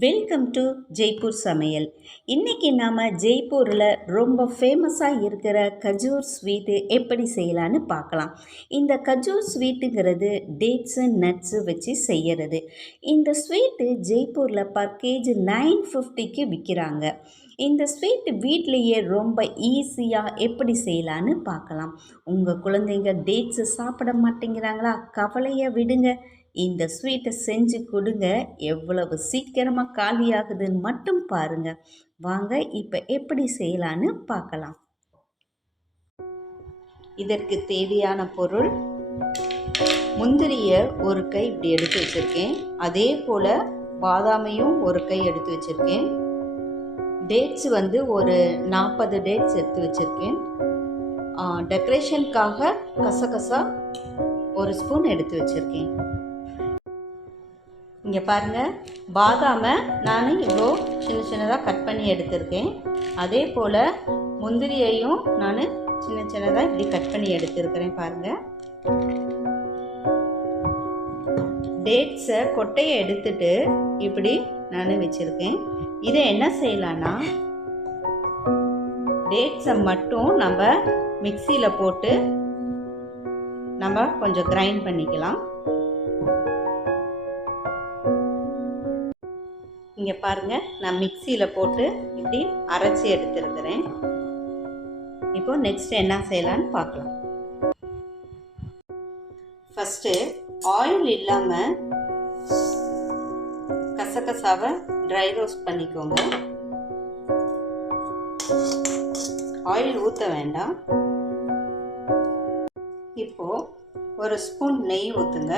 Welcome to Jaipur சமையல். இன்றைக்கி நாம் ஜெய்ப்பூரில் ரொம்ப ஃபேமஸாக இருக்கிற கஜூர் ஸ்வீட்டு எப்படி செய்யலான்னு பார்க்கலாம். இந்த கஜூர் ஸ்வீட்டுங்கிறது டேட்ஸு நட்ஸு வச்சு செய்கிறது. இந்த ஸ்வீட்டு ஜெய்ப்பூரில் பர் கேஜி 950க்கு விற்கிறாங்க. இந்த ஸ்வீட்டு வீட்லேயே ரொம்ப ஈஸியாக எப்படி செய்யலான்னு பார்க்கலாம். உங்கள் குழந்தைங்க டேட்ஸு சாப்பிட மாட்டேங்கிறாங்களா? கவலையை விடுங்க, இந்த ஸ்வீட்டை செஞ்சு கொடுங்க. எவ்வளவு சீக்கிரமாக காலியாகுதுன்னு மட்டும் பாருங்கள். வாங்க இப்போ எப்படி செய்யலான்னு பார்க்கலாம். இதற்கு தேவையான பொருள்: முந்திரியை ஒரு கை இப்படி எடுத்து வச்சுருக்கேன். அதே போல் பாதாமையும் ஒரு கை எடுத்து வச்சுருக்கேன். டேட்ஸ் ஒரு 40 டேட்ஸ் எடுத்து வச்சுருக்கேன். டெக்கரேஷனுக்காக கசகசா ஒரு ஸ்பூன் எடுத்து வச்சுருக்கேன். இங்கே பாருங்கள், பாதாமை நான் இவ்வளோ சின்ன சின்னதாக கட் பண்ணி எடுத்திருக்கேன். அதே போல் முந்திரியையும் நான் சின்ன சின்னதாக இப்படி கட் பண்ணி எடுத்துருக்கிறேன். பாருங்கள், டேட்ஸை கொட்டையை எடுத்துட்டு இப்படி நான் வச்சுருக்கேன். இதை என்ன செய்யலான்னா, டேட்ஸை மட்டும் நம்ம மிக்சியில் போட்டு நம்ம கொஞ்சம் கிரைண்ட் பண்ணிக்கலாம். இங்கே பாருங்கள், நான் மிக்சியில் போட்டு இப்படி அரைச்சி எடுத்துருக்கிறேன். இப்போ நெக்ஸ்ட் என்ன செய்யலான்னு பார்க்கலாம். ஃபஸ்ட்டு ஆயில் இல்லாமல் கசகசாவை ட்ரை ரோஸ்ட் பண்ணிக்கோங்க. ஆயில் ஊற்ற வேண்டாம். இப்போது ஒரு ஸ்பூன் நெய் ஊற்றுங்க.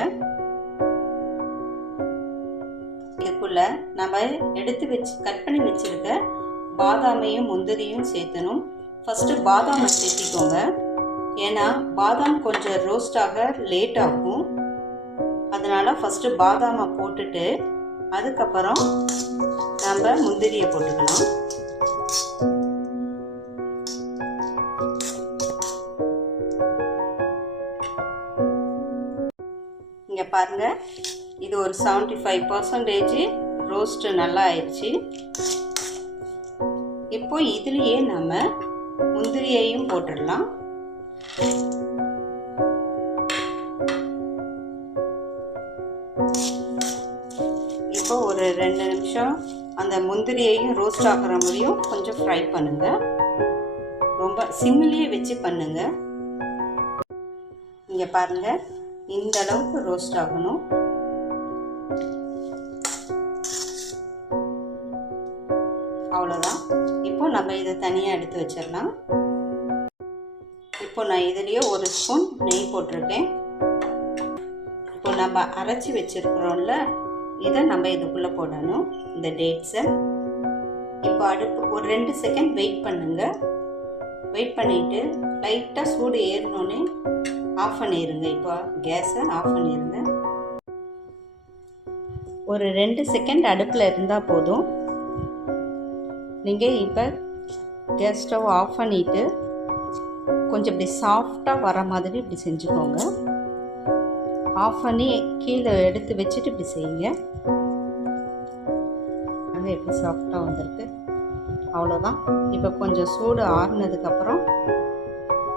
இதுக்குள்ள நம்ம எடுத்து கட் பண்ணி வச்சிருக்க பாதாமையும் முந்திரியும் சேர்த்தணும். ஃபஸ்ட்டு பாதாமை சேர்த்திக்கோங்க. ஏன்னா பாதாம் கொஞ்சம் ரோஸ்ட் ஆக லேட் ஆகும். அதனால் ஃபஸ்ட்டு பாதாமை போட்டுட்டு அதுக்கப்புறம் நம்ம முந்திரியை போட்டுக்கலாம். இங்கே பாருங்கள், இது ஒரு 75% ரோஸ்ட்டு நல்லா ஆயிடுச்சு. இப்போ இதுலேயே நம்ம முந்திரியையும் போட்டுடலாம். இப்போ ஒரு 2 நிமிஷம் அந்த முந்திரியையும் ரோஸ்ட் ஆகிற முடியும் கொஞ்சம் ஃப்ரை பண்ணுங்க. ரொம்ப சிம்மிலேயே வச்சு பண்ணுங்க. இங்கே பாருங்க, இந்த அளவுக்கு ரோஸ்ட் ஆகணும். அவ்வளோதான். இப்போ நம்ம இதை தனியாக எடுத்து வச்சிடலாம். இப்போ நான் இதுலேயே ஒரு ஸ்பூன் நெய் போட்டிருக்கேன். இப்போ நம்ம அரைச்சி வச்சிருக்கிறோம்ல, இதை நம்ம இதுக்குள்ளே போடணும், இந்த டேட்ஸை. இப்போ அடுப்பு ஒரு 2 செகண்ட் வெயிட் பண்ணுங்க. வெயிட் பண்ணிவிட்டு லைட்டாக சூடு ஏறினோன்னே ஆஃப் பண்ணிடுங்க. இப்போ கேஸை ஆஃப் பண்ணிடுங்க. ஒரு 2 செகண்ட் அடுப்பில் இருந்தால் போதும். நீங்கள் இப்போ கேஸ் ஸ்டவ் ஆஃப் பண்ணிவிட்டு கொஞ்சம் இப்படி சாஃப்டாக வர மாதிரி இப்படி செஞ்சுக்கோங்க. ஆஃப் பண்ணி கீழே எடுத்து வச்சுட்டு இப்படி செய்யுங்க. அங்கே எப்படி சாஃப்டாக வந்திருக்கு, அவ்வளோதான். இப்போ கொஞ்சம் சூடு ஆறுனதுக்கப்புறம்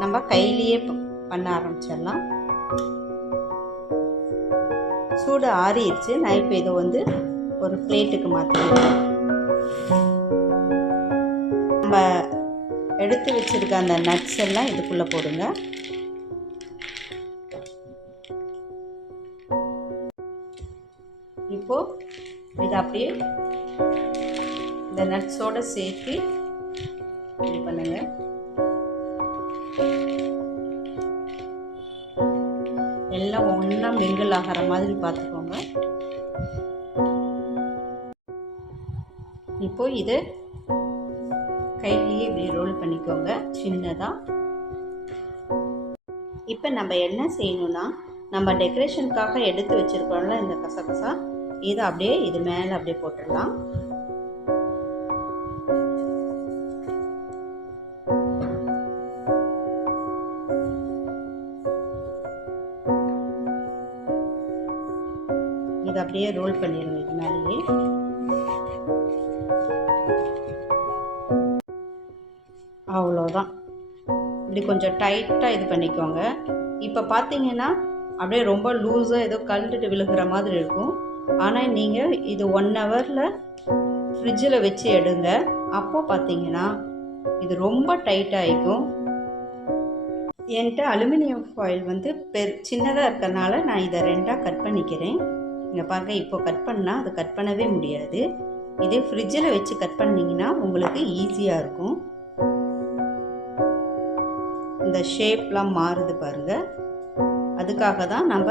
நம்ம கையிலேயே பண்ண ஆரம்பிச்சிடலாம். சூடு ஆறிடுச்சு. நான் இப்போ இதை ஒரு பிளேட்டுக்கு மாற்றிடுவேன். நம்ம எடுத்து வச்சிருக்க அந்த நட்ஸ் எல்லாம் இதுக்குள்ளே போடுங்க. இப்போது இதை அப்படியே இந்த நட்ஸோடு சேர்த்து இப்படி பண்ணுங்க. எல்லாம் ஒன்றா மிங்கிள் ஆகிற மாதிரி பார்த்துக்கோங்க. இப்போ இதை கையிலேயே இப்படி ரோல் பண்ணிக்கோங்க சின்னதாக. இப்போ நம்ம என்ன செய்யணும்னா, நம்ம டெக்கரேஷனுக்காக எடுத்து வச்சுருக்கோம்ல இந்த கசகசா, இதை அப்படியே இது மேலே அப்படியே போட்டுடலாம். இதை அப்படியே ரோல் பண்ணிடுங்க இது மேலேயே. அவ்வளோதான். இப்படி கொஞ்சம் டைட்டாக இது பண்ணிக்கோங்க. இப்போ பார்த்தீங்கன்னா அப்படியே ரொம்ப லூஸாக ஏதோ கழண்டுட்டு விழுகிற மாதிரி இருக்கும். ஆனால் நீங்கள் இது 1 ஹவரில் ஃப்ரிட்ஜில் வச்சு எடுங்க. அப்போ பார்த்தீங்கன்னா இது ரொம்ப டைட்டாகிக்கும். என்கிட்ட அலுமினியம் ஃபாயில் வந்து சின்னதாக இருக்கிறதுனால நான் இதை 2ஆக கட் பண்ணிக்கிறேன். இங்கே பாருங்க, இப்போ கட் பண்ணால் அது கட் பண்ணவே முடியாது. இதே ஃப்ரிட்ஜில் வச்சு கட் பண்ணிங்கன்னா உங்களுக்கு ஈஸியாக இருக்கும். இந்த ஷேப்லாம் மாறுது பாருங்கள். அதுக்காக தான் நம்ம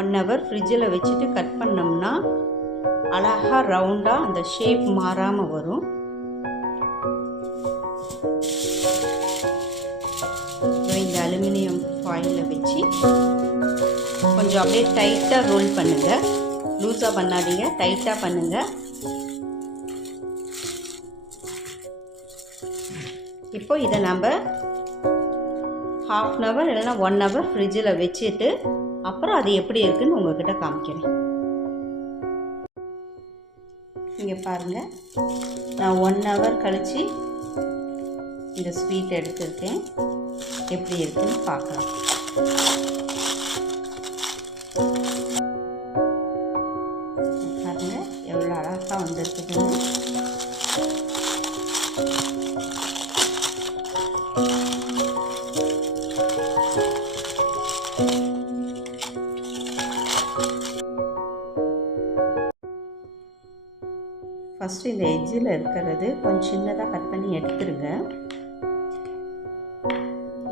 1 ஹவர் ஃப்ரிட்ஜில் வச்சுட்டு கட் பண்ணோம்னா அழகாக ரவுண்டாக அந்த ஷேப் மாறாமல் வரும். இந்த அலுமினியம் ஃபாயிலில் வச்சு கொஞ்சம் அப்படியே டைட்டாக ரோல் பண்ணுங்கள். லூஸாக பண்ணாதீங்க, டைட்டாக பண்ணுங்கள். இப்போ இதை நம்ம 1/2 ஹவர் இல்லைன்னா 1 ஹவர் ஃப்ரிட்ஜில் வச்சுட்டு அப்புறம் அது எப்படி இருக்குன்னு உங்கள்கிட்ட காமிக்கிறேன். இங்கே பாருங்கள், நான் 1 ஹவர் கழித்து இந்த ஸ்வீட் எடுத்துருக்கேன். எப்படி இருக்குன்னு பார்க்கலாம். பாருங்கள் எவ்வளோ அழகாக வந்துருக்குதுன்னு. ஃபஸ்ட்டு இந்த எட்ஜில் இருக்கிறது கொஞ்சம் சின்னதாக கட் பண்ணி எடுத்துருங்க.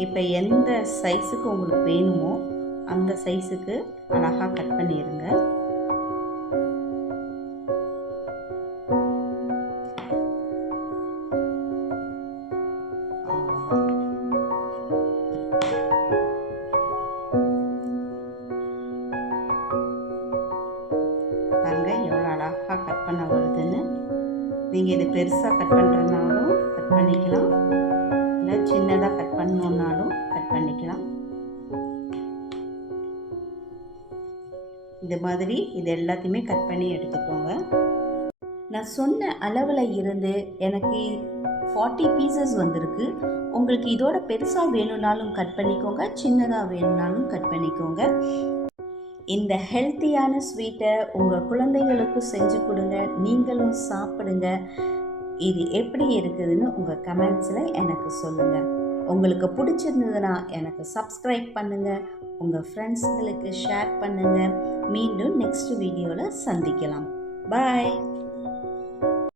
இப்போ எந்த சைஸுக்கு உங்களுக்கு வேணுமோ அந்த சைஸுக்கு அழகாக கட் பண்ணிடுங்க. பாருங்க எவ்வளோ அழகாக கட் பண்ண வருதுன்னு. நீங்கள் இது பெருசாக கட் பண்ணுறதுனாலும் கட் பண்ணிக்கலாம், இல்லை சின்னதாக கட் பண்ணணுன்னாலும் கட் பண்ணிக்கலாம். இந்த மாதிரி இது எல்லாத்தையுமே கட் பண்ணி எடுத்துக்கோங்க. நான் சொன்ன அளவில் இருந்து எனக்கு 40 பீசஸ் வந்திருக்கு. உங்களுக்கு இதோட பெருசாக வேணும்னாலும் கட் பண்ணிக்கோங்க, சின்னதாக வேணும்னாலும் கட் பண்ணிக்கோங்க. இந்த ஹெல்த்தியான ஸ்வீட்டை உங்கள் குழந்தைகளுக்கு செஞ்சு கொடுங்க, நீங்களும் சாப்பிடுங்க. இது எப்படி இருக்குதுன்னு உங்கள் கமெண்ட்ஸில் எனக்கு சொல்லுங்கள். உங்களுக்கு பிடிச்சிருந்ததுன்னா எனக்கு சப்ஸ்கிரைப் பண்ணுங்கள், உங்கள் ஃப்ரெண்ட்ஸுங்களுக்கு ஷேர் பண்ணுங்கள். மீண்டும் நெக்ஸ்ட் வீடியோவில் சந்திக்கலாம். பாய்.